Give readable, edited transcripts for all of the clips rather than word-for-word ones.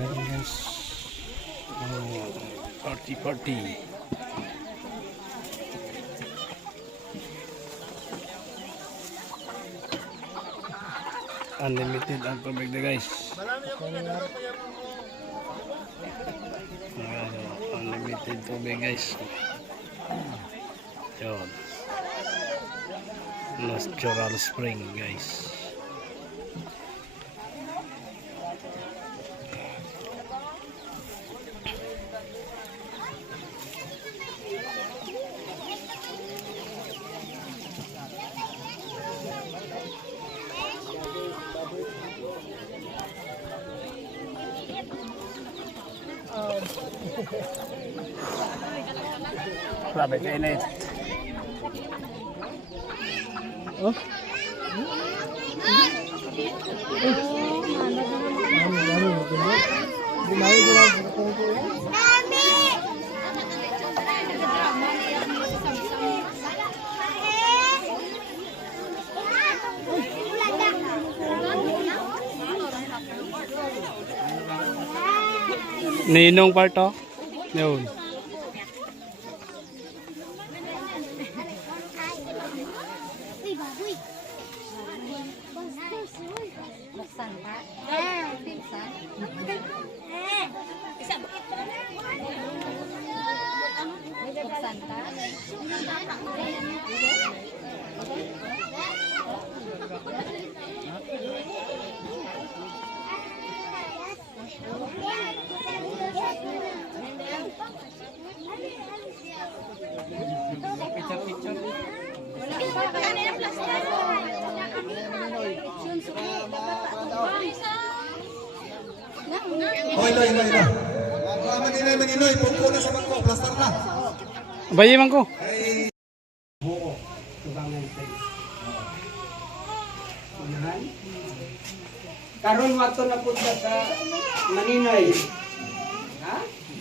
Ayan guys. Oh, party. Unlimited ang tubig na guys. Ayan, unlimited tubig guys. Yun. Natural spring guys. Grabe kainit. Oh. Ninong parto? Yun. Maninoy, pungko na sa bangko, plastar na. Bayi man ko. Buo, tubangan sa unahan. Karon wato na punta sa Maninoy. Ha?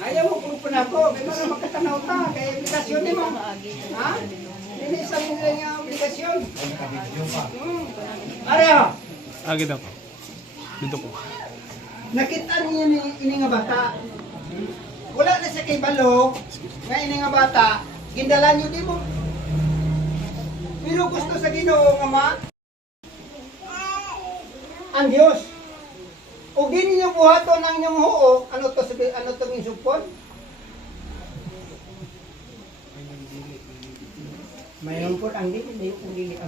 Ayaw mo kung ako, kaya na makatanaw ta, kaya obligasyon mo. Ha? Hindi isang nila niya obligasyon. Areho! Agad ako. Dito po. Nakita niyo ini nga bata. Wala na siya kay balo, nga ini nga bata, gindalan niyo di mo. Pero gusto sa Ginoo nga ma, ang Dios. O di ninyo buhaton ang inyong huo, ano to insupon? Mayroon po ang dili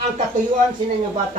ang katuyuan sila nga bata.